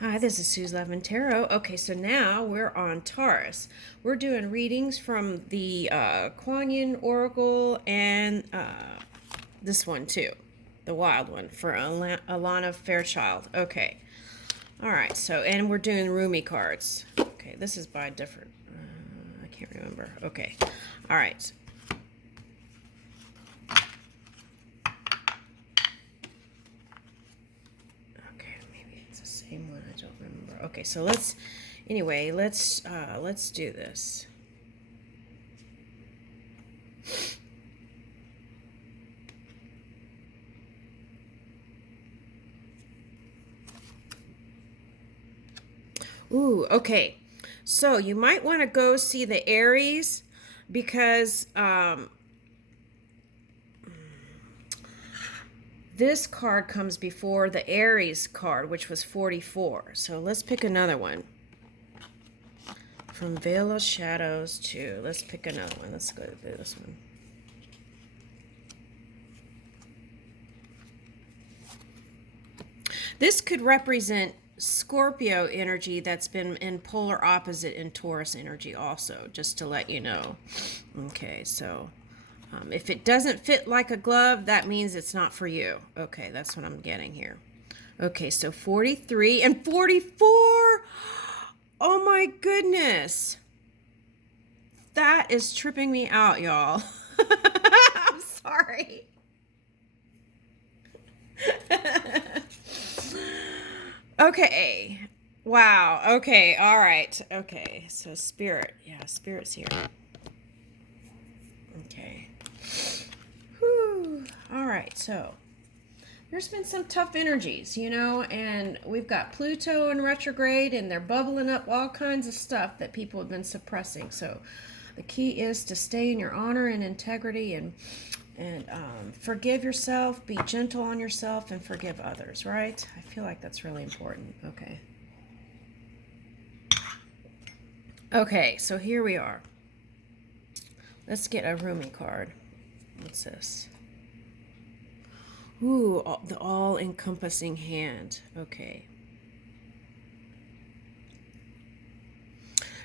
Hi, this is Sue's Love and Tarot. Okay, so now we're on Taurus. We're doing readings from the Kuan Yin Oracle and this one too, the wild one for Alana Fairchild. Okay, all right. So and we're doing Rumi cards. Okay, this is by different. I can't remember. Okay, all right. Okay, maybe it's the same one. I don't remember. Okay, so let's do this. Ooh, okay. So you might want to go see the Aries because this card comes before the Aries card, which was 44. So let's pick another one. From Veil of Shadows to, let's pick another one. Let's go to this one. This could represent Scorpio energy that's been in polar opposite in Taurus energy also, just to let you know. Okay, so if it doesn't fit like a glove, that means it's not for you. Okay, that's what I'm getting here. Okay, so 43 and 44. Oh my goodness. That is tripping me out, y'all. I'm sorry. Okay. Wow. Okay. All right. Okay. So spirit. Yeah, spirit's here. Okay. Whew. All right. So there's been some tough energies, and we've got Pluto in retrograde, and they're bubbling up all kinds of stuff that people have been suppressing. So the key is to stay in your honor and integrity and forgive yourself, be gentle on yourself, and forgive others, right? I feel like that's really important. Okay. Okay, so here we are. Let's get a Rumi card. What's this? Ooh, the all-encompassing hand. Okay.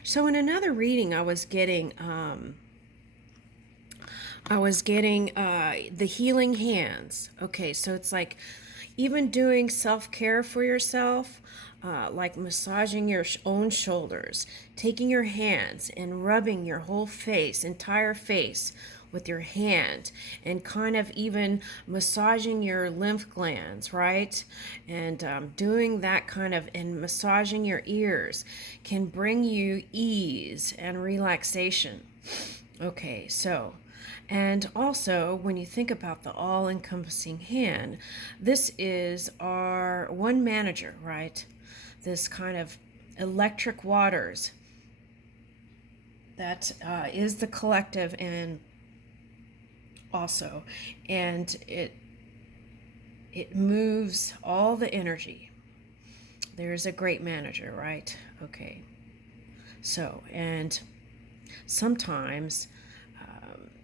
So in another reading, I was getting the healing hands. Okay, so it's like even doing self-care for yourself, like massaging your own shoulders, taking your hands and rubbing your whole face, entire face with your hand, and kind of even massaging your lymph glands, right? And doing that kind of, and massaging your ears can bring you ease and relaxation. Okay, so, and also when you think about the all-encompassing hand, this is our one manager, right? This kind of electric waters that is the collective, and also, and it moves all the energy. There's a great manager, right? Okay. So, and sometimes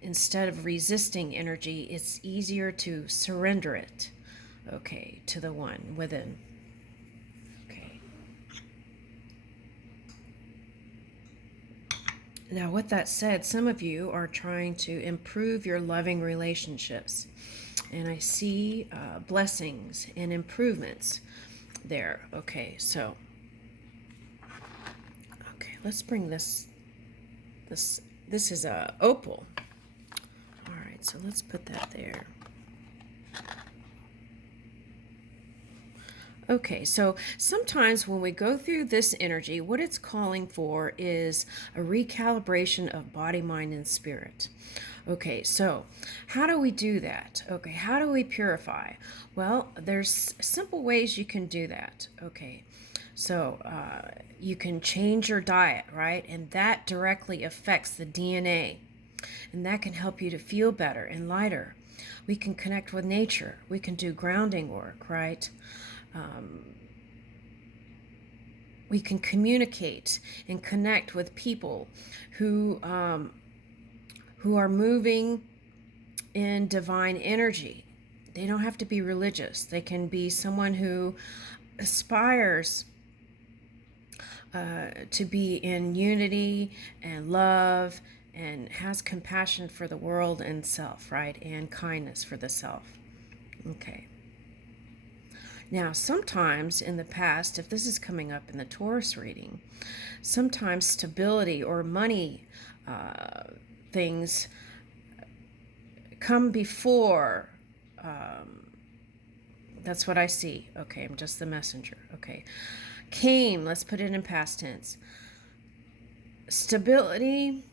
instead of resisting energy, it's easier to surrender it, okay, to the one within. Okay. Now, with that said, some of you are trying to improve your loving relationships, and I see blessings and improvements there. Okay, so, okay, let's bring this is a opal. All right, so let's put that there. Okay, so sometimes when we go through this energy, what it's calling for is a recalibration of body, mind, and spirit. Okay, so how do we do that? Okay, how do we purify? Well, there's simple ways you can do that. Okay, so you can change your diet, right? And that directly affects the DNA. And that can help you to feel better and lighter. We can connect with nature. We can do grounding work, right? We can communicate and connect with people who are moving in divine energy. They don't have to be religious. They can be someone who aspires to be in unity and love and has compassion for the world and self, right? And kindness for the self. Okay. Now, sometimes in the past, if this is coming up in the Taurus reading, sometimes stability or money things come before. That's what I see. Okay, I'm just the messenger. Okay. Came, let's put it in past tense. Stability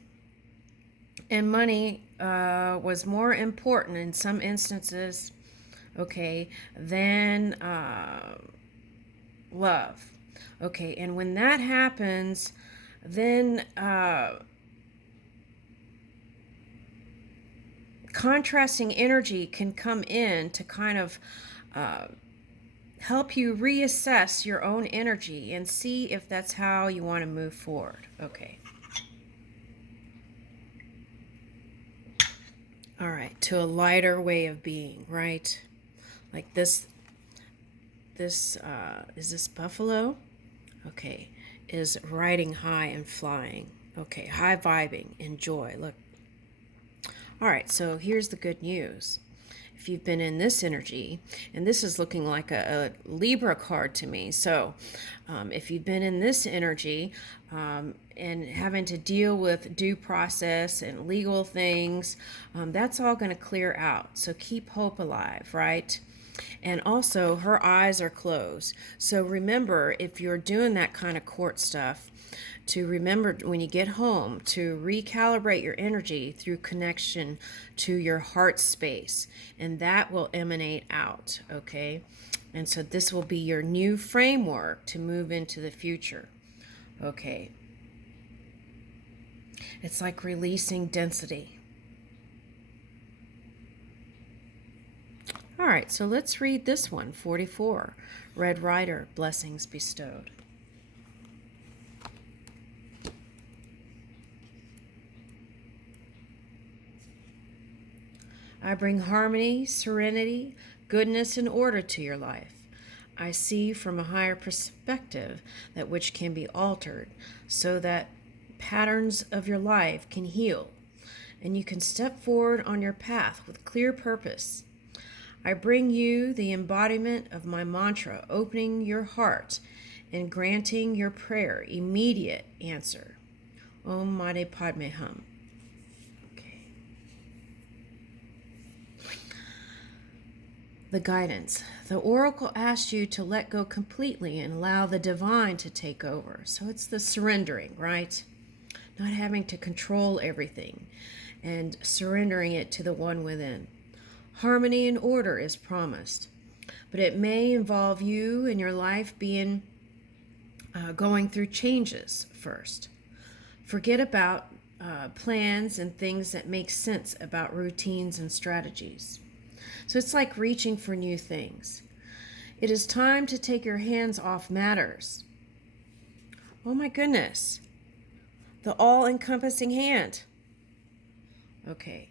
and money was more important in some instances, okay, than love. Okay, and when that happens, then contrasting energy can come in to kind of help you reassess your own energy and see if that's how you want to move forward. Okay. All right, to a lighter way of being, right? Like this is this buffalo? Okay, is riding high and flying. Okay, high vibing, enjoy. Look. All right, so here's the good news. If you've been in this energy, and this is looking like a Libra card to me, so if you've been in this energy and having to deal with due process and legal things, that's all going to clear out. So keep hope alive, right? And also, her eyes are closed. So remember, if you're doing that kind of court stuff, to remember when you get home to recalibrate your energy through connection to your heart space, and that will emanate out, okay? And so this will be your new framework to move into the future, okay? It's like releasing density. All right, so let's read this one, 44, Red Rider, Blessings Bestowed. I bring harmony, serenity, goodness, and order to your life. I see from a higher perspective that which can be altered so that patterns of your life can heal and you can step forward on your path with clear purpose. I bring you the embodiment of my mantra, opening your heart and granting your prayer immediate answer. Om Mani Padme Hum. Okay. The guidance. The oracle asks you to let go completely and allow the divine to take over. So it's the surrendering, right? Not having to control everything and surrendering it to the one within. Harmony and order is promised, but it may involve you and your life being going through changes first. Forget about plans and things that make sense about routines and strategies. So it's like reaching for new things. It is time to take your hands off matters. Oh my goodness. The all-encompassing hand. Okay.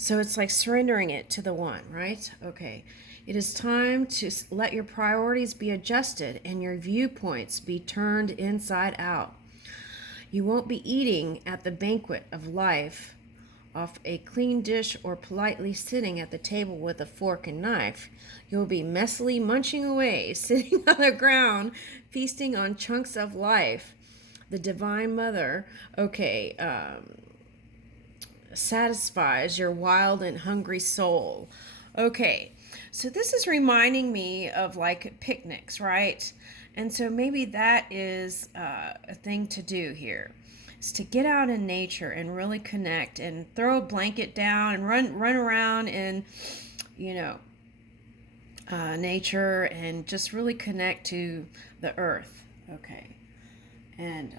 So it's like surrendering it to the one, right? Okay. It is time to let your priorities be adjusted and your viewpoints be turned inside out. You won't be eating at the banquet of life off a clean dish or politely sitting at the table with a fork and knife. You'll be messily munching away, sitting on the ground, feasting on chunks of life. The Divine Mother, satisfies your wild and hungry soul. Okay, so this is reminding me of like picnics, right? And so maybe that is a thing to do here, is to get out in nature and really connect and throw a blanket down and run around in, nature and just really connect to the earth. Okay. And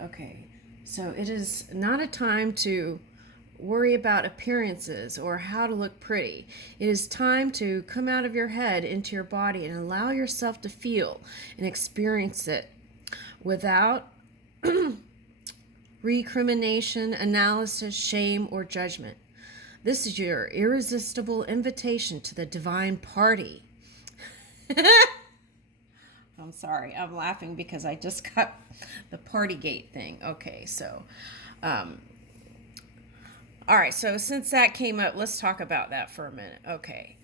so it is not a time to worry about appearances or how to look pretty. It is time to come out of your head into your body and allow yourself to feel and experience it without recrimination, analysis, shame, or judgment. This is your irresistible invitation to the divine party. I'm sorry. I'm laughing because I just got the Partygate thing. Okay, so, um, all right. So since that came up, let's talk about that for a minute. Okay.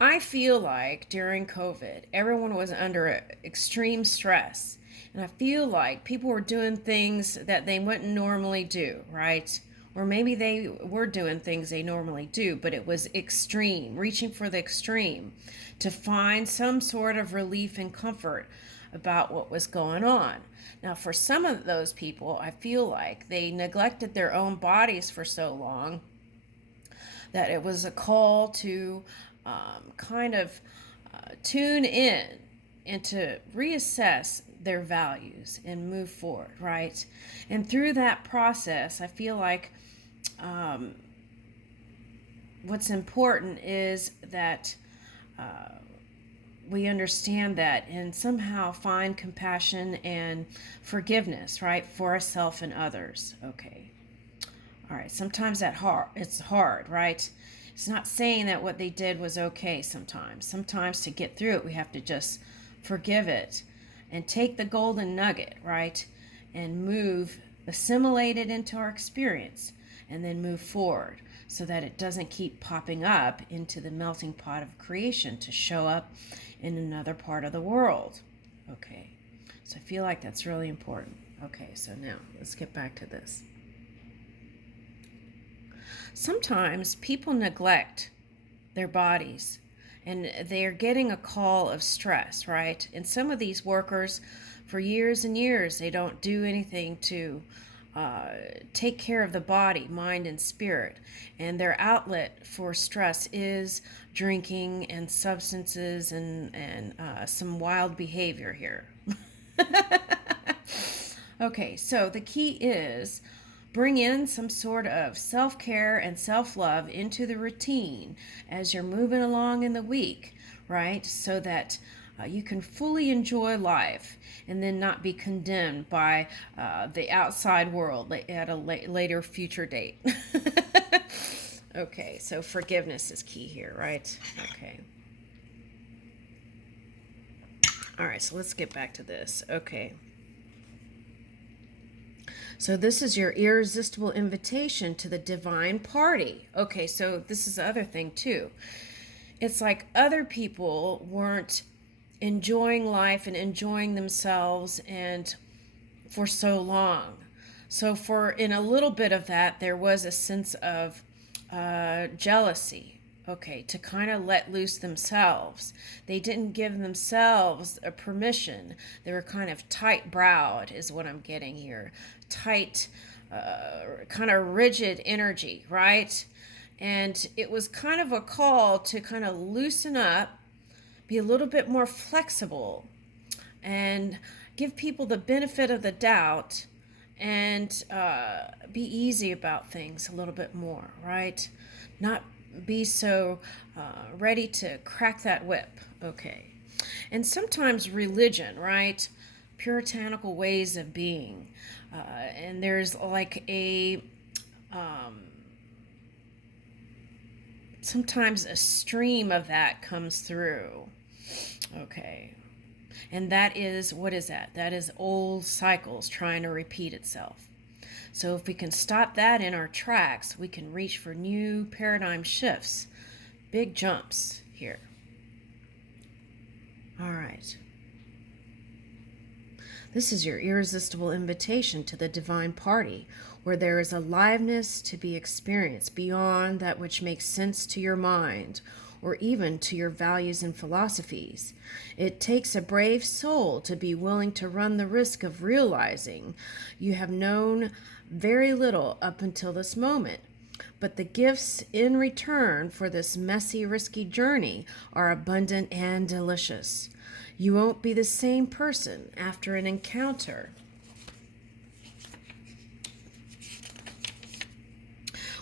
I feel like during COVID, everyone was under extreme stress. And I feel like people were doing things that they wouldn't normally do, right? Or maybe they were doing things they normally do, but it was extreme, reaching for the extreme to find some sort of relief and comfort about what was going on. Now, for some of those people, I feel like they neglected their own bodies for so long that it was a call to kind of tune in and to reassess their values and move forward, right? And through that process, I feel like what's important is that we understand that and somehow find compassion and forgiveness, right, for ourselves and others. Okay. All right. Sometimes it's hard, right? It's not saying that what they did was okay sometimes. Sometimes to get through it, we have to just forgive it and take the golden nugget, right? And assimilate it into our experience and then move forward so that it doesn't keep popping up into the melting pot of creation to show up in another part of the world. Okay, so I feel like that's really important. Okay, so now let's get back to this. Sometimes people neglect their bodies and they're getting a call of stress, right? And some of these workers, for years and years, they don't do anything to take care of the body, mind, and spirit. And their outlet for stress is drinking and substances and some wild behavior here. Okay, so the key is bring in some sort of self-care and self-love into the routine as you're moving along in the week, right? So that you can fully enjoy life and then not be condemned by the outside world at a later future date. Okay, so forgiveness is key here, right? Okay. All right, so let's get back to this. Okay. So this is your irresistible invitation to the divine party. Okay, so this is the other thing too. It's like other people weren't enjoying life and enjoying themselves and for so long. So in a little bit of that, there was a sense of jealousy. Okay, to kind of let loose themselves. They didn't give themselves a permission. They were kind of tight-browed is what I'm getting here. Tight, kind of rigid energy, right? And it was kind of a call to kind of loosen up, be a little bit more flexible, and give people the benefit of the doubt and be easy about things a little bit more, right? Not be so ready to crack that whip. Okay. And sometimes religion, right? Puritanical ways of being. And there's like sometimes a stream of that comes through. Okay. And that is, what is that? That is old cycles trying to repeat itself. So if we can stop that in our tracks, we can reach for new paradigm shifts, big jumps here. All right. This is your irresistible invitation to the divine party, where there is aliveness to be experienced beyond that which makes sense to your mind or even to your values and philosophies. It takes a brave soul to be willing to run the risk of realizing you have known very little up until this moment, but the gifts in return for this messy, risky journey are abundant and delicious. You won't be the same person after an encounter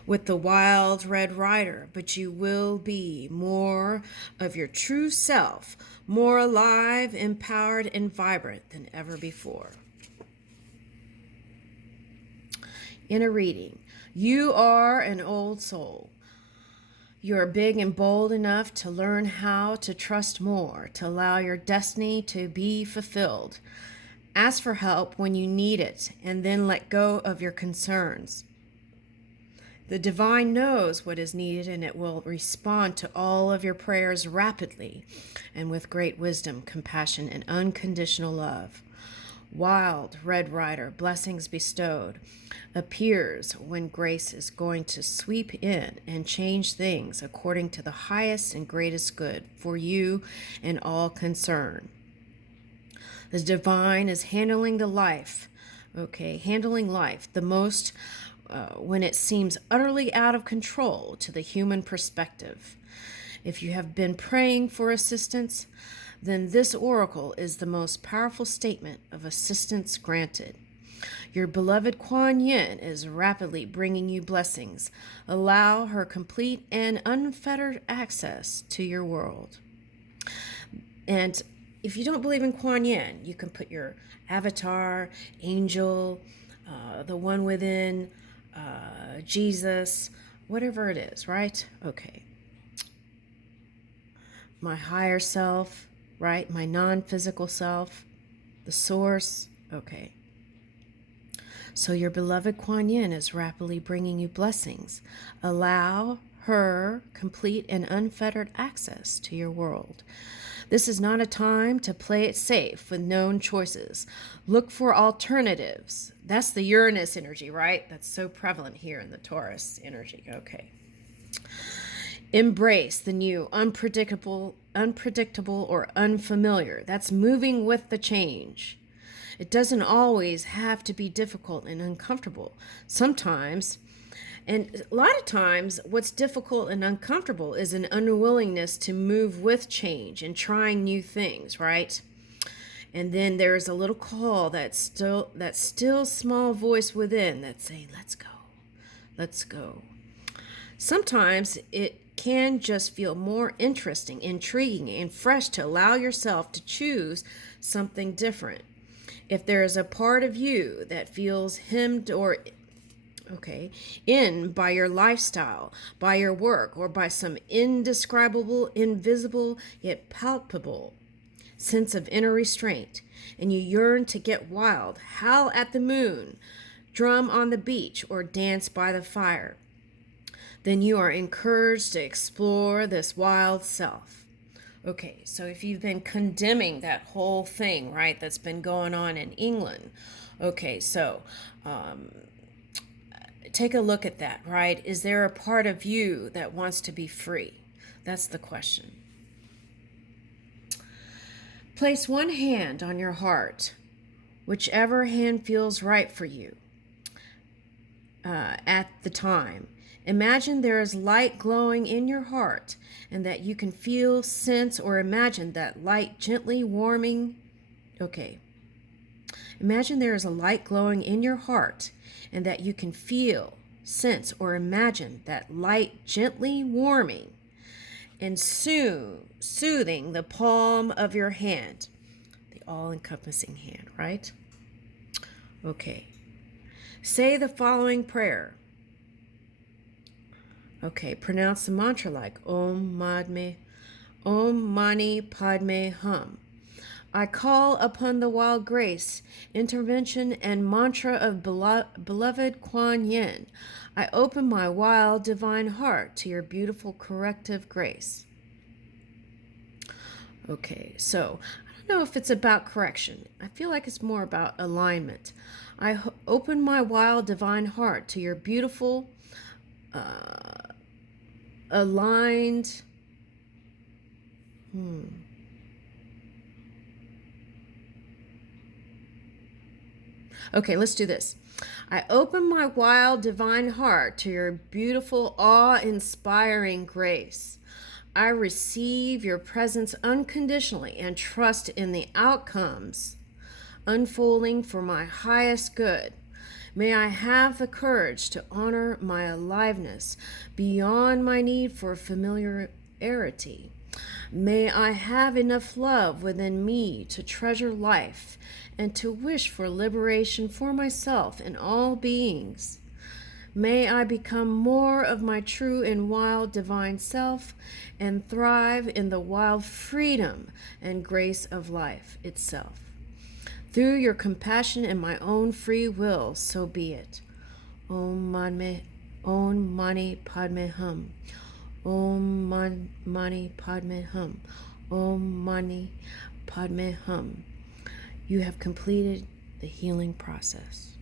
with the wild Red Rider, but you will be more of your true self, more alive, empowered, and vibrant than ever before. In a reading, you are an old soul. You are big and bold enough to learn how to trust more, to allow your destiny to be fulfilled. Ask for help when you need it, and then let go of your concerns. The divine knows what is needed, and it will respond to all of your prayers rapidly and with great wisdom, compassion, and unconditional love. Wild Red Rider, blessings bestowed, appears when grace is going to sweep in and change things according to the highest and greatest good for you and all concerned. The divine is handling life, the most when it seems utterly out of control to the human perspective. If you have been praying for assistance, then this oracle is the most powerful statement of assistance granted. Your beloved Kuan Yin is rapidly bringing you blessings. Allow her complete and unfettered access to your world. And if you don't believe in Kuan Yin, you can put your avatar, angel, the one within, Jesus, whatever it is, right? Okay. My higher self, right? My non-physical self, the source. Okay. So your beloved Kuan Yin is rapidly bringing you blessings. Allow her complete and unfettered access to your world. This is not a time to play it safe with known choices. Look for alternatives. That's the Uranus energy, right? That's so prevalent here in the Taurus energy. Okay. Embrace the new, unpredictable or unfamiliar. That's moving with the change. It doesn't always have to be difficult and uncomfortable. Sometimes, and a lot of times, what's difficult and uncomfortable is an unwillingness to move with change and trying new things, right? And then there's a little call, that still small voice within that's saying, let's go, let's go. Sometimes it can just feel more interesting, intriguing, and fresh to allow yourself to choose something different. If there is a part of you that feels hemmed in by your lifestyle, by your work, or by some indescribable, invisible, yet palpable sense of inner restraint, and you yearn to get wild, howl at the moon, drum on the beach, or dance by the fire, then you are encouraged to explore this wild self. Okay, so if you've been condemning that whole thing, right, that's been going on in England, okay, so take a look at that, right? Is there a part of you that wants to be free? That's the question. Place one hand on your heart, whichever hand feels right for you at the time. Imagine there is light glowing in your heart and that you can feel, sense, or imagine that light gently warming. Okay. Imagine there is a light glowing in your heart and that you can feel, sense, or imagine that light gently warming and soothing the palm of your hand. The all-encompassing hand, right? Okay. Say the following prayer. Okay, pronounce the mantra like Om Mani Padme Hum. I call upon the wild grace, intervention, and mantra of beloved Kuan Yin. I open my wild divine heart to your beautiful corrective grace. Okay, so I don't know if it's about correction. I feel like it's more about alignment. I open my wild divine heart to your beautiful aligned Okay, let's do this. I open my wild divine heart to your beautiful, awe-inspiring grace. I receive your presence unconditionally and trust in the outcomes unfolding for my highest good. May I have the courage to honor my aliveness beyond my need for familiarity. May I have enough love within me to treasure life and to wish for liberation for myself and all beings. May I become more of my true and wild divine self and thrive in the wild freedom and grace of life itself. Through your compassion and my own free will, so be it. Om Mani Padme Hum. Om Mani Padme Hum. Om Mani Padme Hum. You have completed the healing process.